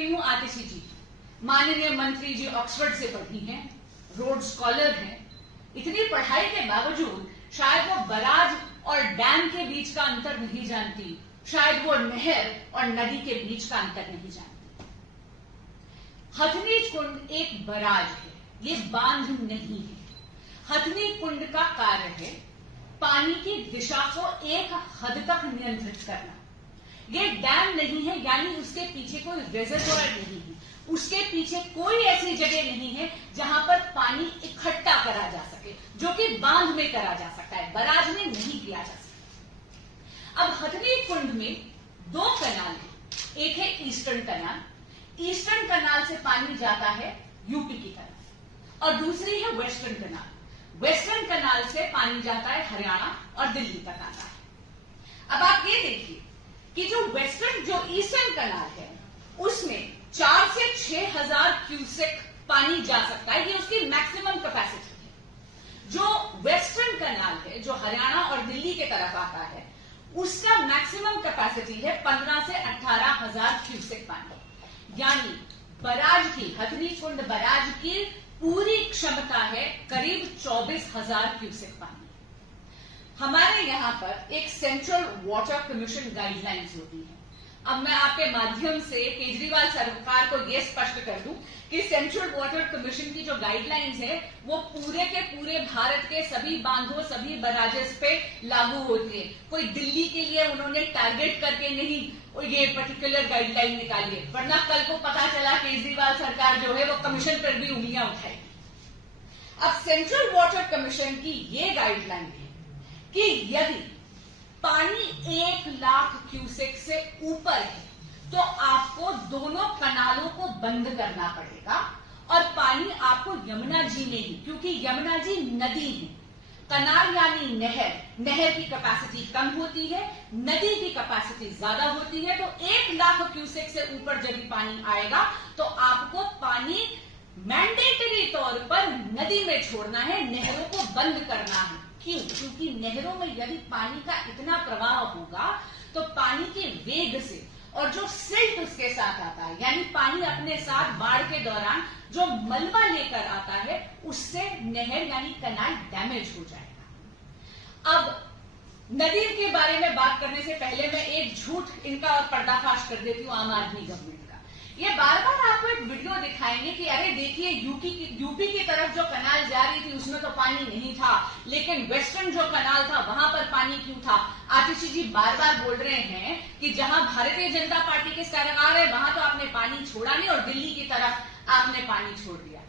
करती हूं आतिशी जी, माननीय मंत्री जी ऑक्सफोर्ड से पढ़ी हैं, रोड स्कॉलर हैं, इतनी पढ़ाई के बावजूद शायद वो बराज और डैम के बीच का अंतर नहीं जानती, शायद वो नहर और नदी के बीच का अंतर नहीं जानती। हथनी कुंड एक बराज है, ये बांध नहीं है। हथनी कुंड का कार्य है पानी की दिशा को एक हद तक नियंत्रित करना। ये डैम नहीं है, यानी उसके पीछे कोई रिजर्वॉयर नहीं है, उसके पीछे कोई ऐसी जगह नहीं है जहां पर पानी इकट्ठा करा जा सके, जो कि बांध में करा जा सकता है, बराज में नहीं किया जा सकता। अब हथनी कुंड में दो कनाल है, एक है ईस्टर्न कनाल, ईस्टर्न कनाल से पानी जाता है यूपी की तरफ, और दूसरी है वेस्टर्न कनाल, वेस्टर्न कनाल से पानी जाता है हरियाणा और दिल्ली तक आता है। अब आप ये देखिए कि जो ईस्टर्न कनाल है उसमें 4 से 6,000 क्यूसेक पानी जा सकता है, ये उसकी मैक्सिमम कैपेसिटी है। जो वेस्टर्न कनाल है, जो हरियाणा और दिल्ली के तरफ आता है, उसका मैक्सिमम कैपेसिटी है 15 से 18,000 क्यूसेक पानी, यानी बराज की, हथनी कुंड बराज की पूरी क्षमता है करीब 24,000 क्यूसेक पानी। हमारे यहां पर एक सेंट्रल वाटर कमीशन गाइडलाइंस होती है। अब मैं आपके माध्यम से केजरीवाल सरकार को यह स्पष्ट कर दूं कि सेंट्रल वाटर कमीशन की जो गाइडलाइंस है वो पूरे के पूरे भारत के सभी बांधों, सभी बराजेस पे लागू होती है। कोई दिल्ली के लिए उन्होंने टारगेट करके नहीं ये पर्टिकुलर गाइडलाइन निकाली है, वरना कल को पता चला केजरीवाल सरकार जो है वो कमीशन पर भी उंगलियां उठाएगी। अब सेंट्रल वाटर कमीशन की ये गाइडलाइन है कि यदि पानी 1 लाख क्यूसेक से ऊपर है तो आपको दोनों कनालों को बंद करना पड़ेगा, और पानी आपको यमुना जी में ही, क्योंकि यमुना जी नदी है, कनाल यानी नहर, नहर की कैपेसिटी कम होती है, नदी की कैपेसिटी ज्यादा होती है, तो 1 लाख क्यूसेक से ऊपर जब पानी आएगा तो आपको पानी मैंडेटरी तौर पर नदी में छोड़ना है, नहरों को बंद करना है। क्यों? क्योंकि नहरों में यदि पानी का इतना प्रवाह होगा तो पानी के वेग से और जो सिल्ट उसके साथ आता है, यानी पानी अपने साथ बाढ़ के दौरान जो मलबा लेकर आता है, उससे नहर यानी कनाल डैमेज हो जाएगा। अब नदी के बारे में बात करने से पहले मैं एक झूठ इनका और पर्दाफाश कर देती हूं आम आदमी गवर्नमेंट का। ये बार बार आपको एक वीडियो दिखाएंगे कि अरे देखिए यूपी की तरफ जो कनाल जा रही थी उसमें तो पानी नहीं था, लेकिन वेस्टर्न जो कनाल था वहां पर पानी क्यों था। आतिशी जी बार बार बोल रहे हैं कि जहां भारतीय जनता पार्टी के सरकार है वहां तो आपने पानी छोड़ा नहीं और दिल्ली की तरफ आपने पानी छोड़ दिया।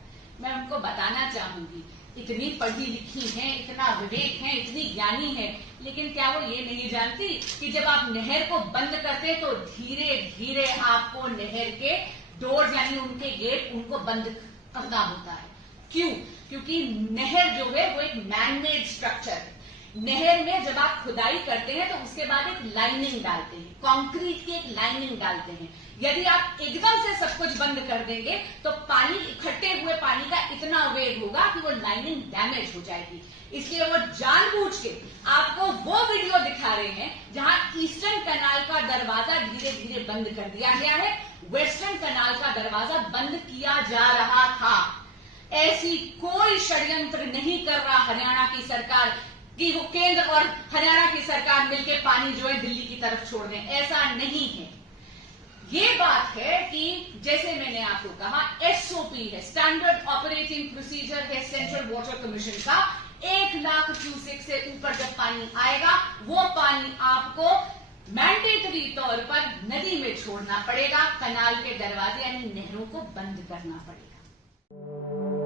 मैं उनको बताना चाहूंगी, इतनी पढ़ी लिखी हैं, इतना विवेक है, इतनी ज्ञानी है, लेकिन क्या वो ये नहीं जानती कि जब आप नहर को बंद करते तो धीरे धीरे आपको नहर के डोर यानी उनके गेट उनको बंद करना होता है। क्यों? क्योंकि नहर जो है वो एक मैनमेड स्ट्रक्चर है। नहर में जब आप खुदाई करते हैं तो उसके बाद एक लाइनिंग डालते हैं, कंक्रीट की एक लाइनिंग डालते हैं। यदि आप एकदम से सब कुछ बंद कर देंगे तो पानी, इकट्ठे हुए पानी का इतना वेग होगा कि वो लाइनिंग डैमेज हो जाएगी। इसलिए वो जानबूझ के आपको वो वीडियो दिखा रहे हैं जहां ईस्टर्न कनाल का दरवाजा धीरे धीरे बंद कर दिया गया है, वेस्टर्न कनाल का दरवाजा बंद किया जा रहा था। ऐसी कोई षड्यंत्र नहीं कर रहा हरियाणा की सरकार कि वो केंद्र और हरियाणा की सरकार मिलकर पानी जो है दिल्ली की तरफ छोड़ दें, ऐसा नहीं है। ये बात है कि जैसे मैंने आपको कहा, एसओपी है, स्टैंडर्ड ऑपरेटिंग प्रोसीजर है सेंट्रल वाटर कमीशन का। 1 लाख क्यूसेक से ऊपर जब पानी आएगा वो पानी आपको मैंडेटरी तौर पर नदी में छोड़ना पड़ेगा, कनाल के दरवाजे यानी नहरों को बंद करना पड़ेगा।